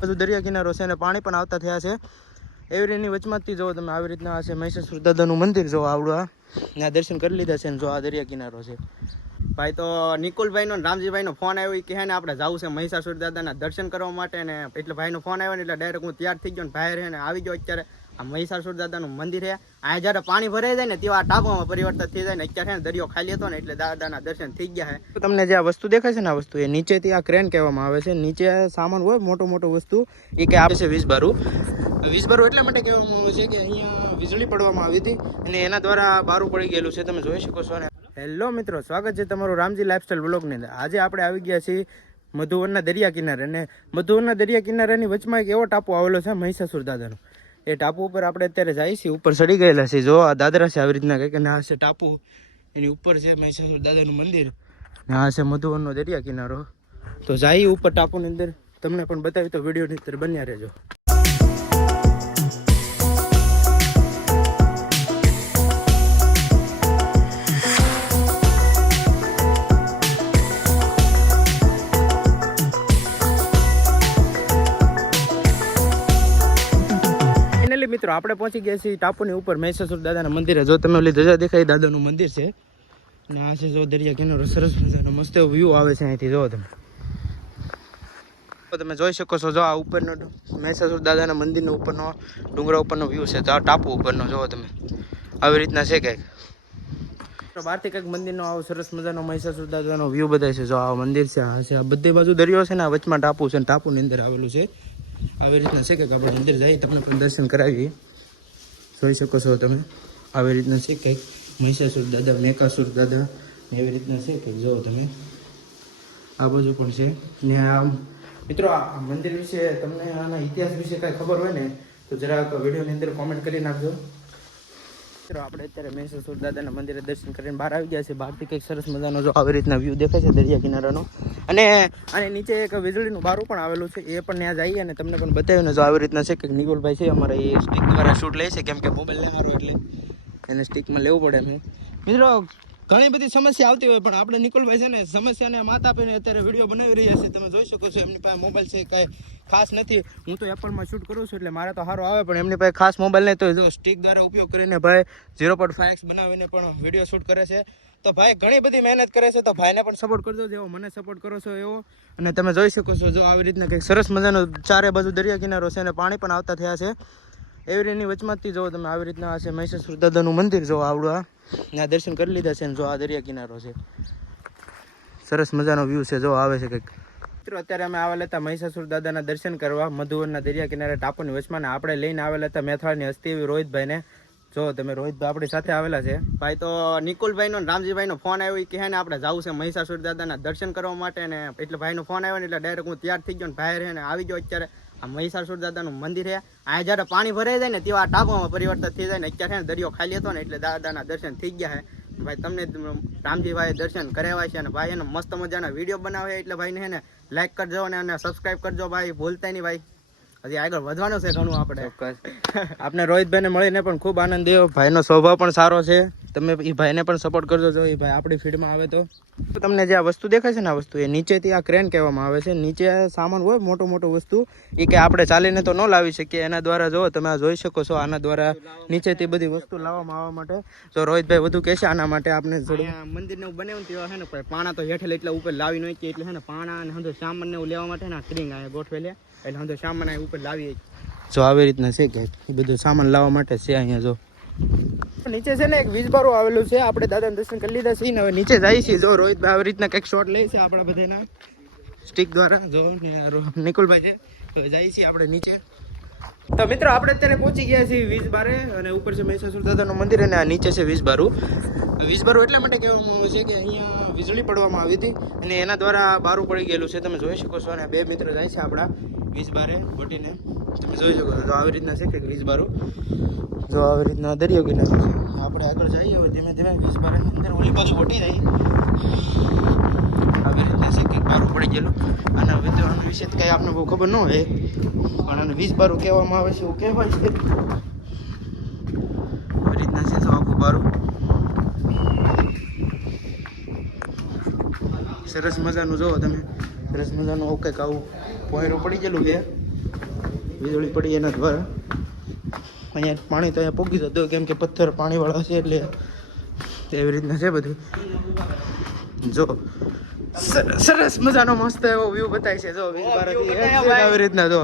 બધું દરિયા કિનારો છે અને પાણી પણ આવતા થયા છે. એવી રીતની વચમાંથી જો તમે આવી રીતના આ છે મહિષાસુર દાદાનું મંદિર જો આવડું આ દર્શન કરી લીધા છે. જો આ દરિયા કિનારો છે ભાઈ. તો નિકુલભાઈનો ને રામજીભાઈનો ફોન આવ્યો કે હે ને આપણે જવું છે મહિષાસુર દાદાના દર્શન કરવા માટે ને એટલે ભાઈનો ફોન આવ્યો ને એટલે ડાયરેક્ટ હું તૈયાર થઈ ગયો ને ભાઈ રહે ને આવી ગયો. અત્યારે આ મહિષાસુર દાદાનું મંદિર છે. આ જ્યારે પાણી ભરાઈ જાય ને તેવા ટાપુમાં પરિવર્તન થઈ જાય ને અત્યારે છે ને દરિયો ખાલી હતો ને એટલે દાદાના દર્શન થઈ ગયા છે. તમને જે આ વસ્તુ દેખાય છે ને આ વસ્તુ એ નીચેથી આ ક્રેન કહેવામાં આવે છે. નીચે સામાન હોય મોટો વસ્તુ એ કે આપે છે વીજબારું. વીજબારું એટલા માટે કહેવામાં આવે છે કે અહીંયા વીજળી પડવામાં આવી હતી અને એના દ્વારા બારું પડી ગયેલું છે. તમે જોઈ શકો છો ને. હેલો મિત્રો, સ્વાગત છે તમારું રામજી લાઈફસ્ટાઈલ બ્લોગની અંદર. આજે આપણે આવી ગયા છીએ મધુવનના દરિયા કિનારે અને મધુવનના દરિયા કિનારાની વચમાં એક એવો ટાપુ આવેલો છે મહિષાસુર દાદાનો. એ ટાપુ ઉપર આપણે અત્યારે જઈએ છીએ. ઉપર ચડી ગયેલા છે. જો આ દાદરા છે આવી રીતના કંઈક અને આ છે ટાપુ. એની ઉપર છે મહિષાસુર દાદાનું મંદિર ને આ છે મધુવનનો દરિયા કિનારો. તો જઈએ ઉપર ટાપુની અંદર, તમને પણ બતાવી તો વિડીયોની અંદર બન્યા રહેજો. મિત્રો આપણે પહોંચી ગયા છીએ ટાપુની ઉપર મહિષાસુર દાદાના મંદિરે. જો તમે ઓલી ધજા દેખાય દાદાનું મંદિર છે અને આ છે જો દરિયા કિનારો. સરસ મજાનો મસ્ત વ્યૂ આવે છે અહીંથી. જો તમે જોઈ શકો છો. જો આ ઉપરનો મહિષાસુર દાદાના મંદિરના ઉપરનો ડુંગરા ઉપરનો વ્યૂ છે. આ ટાપુ ઉપરનો જો તમે આવી રીતના છે કંઈક. બહારથી કંઈક મંદિરનો આવો સરસ મજાનો મહિષાસુર દાદાનો વ્યૂ બતાવે છે. જો આ મંદિર છે, આ છે, આ બધી બાજુ દરિયો છે ને આ વચમાં ટાપુ છે અને ટાપુની અંદર આવેલું છે. આવી રીતના છે કંઈક. આપણે અંદર જઈએ તમને પણ દર્શન કરાવીએ. જોઈ શકો છો તમે આવી રીતના છે કંઈક મહિષાસુર દાદા, મેકાસુર દાદા એવી રીતના છે કંઈક. જો તમે આ બાજુ પણ છે ને. આ મિત્રો આ મંદિર વિશે તમને આના ઇતિહાસ વિશે કાંઈ ખબર હોય ને તો જરાક વિડીયોની અંદર કોમેન્ટ કરી નાખજો. મિત્રો આપણે અત્યારે મહિષાસુર દાદાના મંદિરે દર્શન કરીને બહાર આવી ગયા છે. બહારથી કંઈક સરસ મજાનો જો આવી રીતના વ્યૂ દેખાય છે દરિયા કિનારાનો. અને આની નીચે એક વીજળીનું બારું પણ આવેલું છે. એ પણ ત્યાં જઈએ અને તમને પણ બતાવ્યું ને જો આવી રીતના છે કે નિકોલભાઈ છે અમારા, એ સ્ટિક દ્વારા શૂટ લે છે કેમ કે મોબાઈલ નહીં સારો એટલે એને સ્ટિકમાં લેવું પડે. મેં મિત્રો ઘણી બધી સમસ્યા આવતી હોય પણ આપણે નિકોલભાઈ છે ને સમસ્યાને માત આપીને અત્યારે વિડીયો બનાવી રહ્યા છે. તમે જોઈ શકો છો એમની પાસે મોબાઈલ છે કાંઈ ખાસ નથી. હું તો એપલમાં શૂટ કરું છું એટલે મારે તો સારો આવે પણ એમની પાસે ખાસ મોબાઈલ નહીં. તો જો સ્ટિક દ્વારા ઉપયોગ કરીને ભાઈ 0.5x બનાવીને પણ વિડીયો શૂટ કરે છે. તો ભાઈ ઘણી બધી મહેનત કરે છે. તો ભાઈને પણ સપોર્ટ કરજો જેવો મને સપોર્ટ કરો છો એવો. અને તમે જોઈ શકો છો જો આવી રીતના કંઈક સરસ મજાનો ચારે બાજુ દરિયા કિનારો છે અને પાણી પણ આવતા થયા છે. એવી રીતની વચમાંથી જો તમે આવી રીતના આ છે મહિષાસુર દાદાનું મંદિર જો આવડું ત્યાં દર્શન કરી લીધા છે. જો આ દરિયા કિનારો છે. સરસ મજાનો વ્યૂ છે. જો આવે છે કંઈક. મિત્રો અત્યારે અમે આવેલા હતા મહિષાસુર દાદાના દર્શન કરવા મધુવનના દરિયા કિનારે ટાપુની વચમાં. આપણે લઈને આવેલા હતા મેથાળની હસ્તી એવી રોહિતભાઈને. જો તમે રોહિતભાઈ આપણી સાથે આવેલા છે. ભાઈ તો નિકુલભાઈનો ને રામજીભાઈનો ફોન આવ્યો કે હે ને આપણે જવું છે મહિષાસુર દાદાના દર્શન કરવા માટે ને એટલે ભાઈનો ફોન આવ્યો ને એટલે ડાયરેક્ટ હું તૈયાર થઈ ગયો ને ભાઈ રહે ને આવી ગયો. અત્યારે આ મહિષાસુર દાદાનું મંદિર છે. આ જ્યારે પાણી ભરાઈ જાય ને તેવા ટાપુમાં પરિવર્તન થઈ જાય ને અત્યારે છે ને દરિયો ખાલી હતો ને એટલે દાદાના દર્શન થઈ ગયા છે. ભાઈ તમને રામજીભાઈ દર્શન કરાવ્યા છે અને ભાઈ એને મસ્ત મજાના વિડીયો બનાવે એટલે ભાઈને છે ને લાઈક કરજો અને સબસ્ક્રાઈબ કરજો ભાઈ, ભૂલતા નહીં ભાઈ. હજી આગળ વધવાનું છે ઘણું આપણે. આપણે રોહિતભાઈને મળીને પણ ખૂબ આનંદ થયો. ભાઈનો સ્વભાવ પણ સારો છે. તમે એ ભાઈને પણ સપોર્ટ કરજો જો એ ભાઈ આપણી ફીડમાં આવે તો. તમને જે આ વસ્તુ દેખાય છે ને આ વસ્તુ એ નીચેથી આ ક્રેન કહેવામાં આવે છે. નીચે સામાન હોય મોટો વસ્તુ એ કે આપણે ચાલીને તો ન લાવી શકીએ. એના દ્વારા જો તમે આ જોઈ શકો છો આના દ્વારા નીચેથી બધી વસ્તુ લાવવામાં આવવા માટે. જો રોહિતભાઈ વધુ કહેશે આના માટે આપણે મંદિરને એવું બનાવ્યું તેવા છે ને પાણા તો હેઠે એટલે ઉપર લાવી ન એટલે છે ને પાણા અને હંધો સામાનને એવું લેવા માટે ને ક્રિંગ આ ગોઠવેલે એટલે હંધો સામાન ઉપર લાવીએ. જો આવી રીતના છે કે એ બધું સામાન લાવવા માટે છે અહીંયા. જો નીચે છે ને એક વીજબારું આવેલું છે. આપણે દાદાને દર્શન કરી લીધા છે ને હવે નીચે જાય છે. જો રોહિતભાઈ આવી રીતના કંઈક શોટ લે છે આપણા બધાના સ્ટિક દ્વારા. જો નિકુલભાઈ છે તો જાય છે આપણે નીચે. તો મિત્રો આપણે અત્યારે પહોંચી ગયા છીએ વીજબારે અને ઉપર છે મહિષાસુર દાદાનું મંદિર અને આ નીચે છે વીજબારું. વીજબારું એટલા માટે કહેવામાં આવે છે કે અહીંયા વીજળી પડવામાં આવી હતી અને એના દ્વારા બારું પડી ગયેલું છે. તમે જોઈ શકો છો અને બે મિત્ર જાય છે આપણા વીજબારે વટીને. તમે જોઈ શકો છો આવી રીતના છે કે વીજબારું જો આવી રીતના દરિયો કિનારો છે. આપણે આગળ જઈએ હવે ધીમે ધીમે વીજબારે અંદર ઓલી બાજુ વટી જાય. આવી રીતના છે કંઈક બારું પડી ગયેલું. આના વિશે કંઈ આપણે બહુ ખબર ન હોય પણ આને વીજબારું કહેવામાં આવે છે એવું કહેવાય છે. આવી રીતના છે તો આખું બારું સરસ મજાનું. જોવો તમે સરસ મજાનું કંઈક આવું પોયરું પડી ગયેલું છે. વીજળી પડી એના દ્વારા. અહીંયા પાણી તો અહીંયા પોગી જતું કેમ કે પથ્થર પાણીવાળા છે એટલે એવી રીતના છે બધું. જો સરસ મજાનો મસ્ત એવો વ્યૂ બતાય છે. જો વીજ ભારતી આવી રીતના જો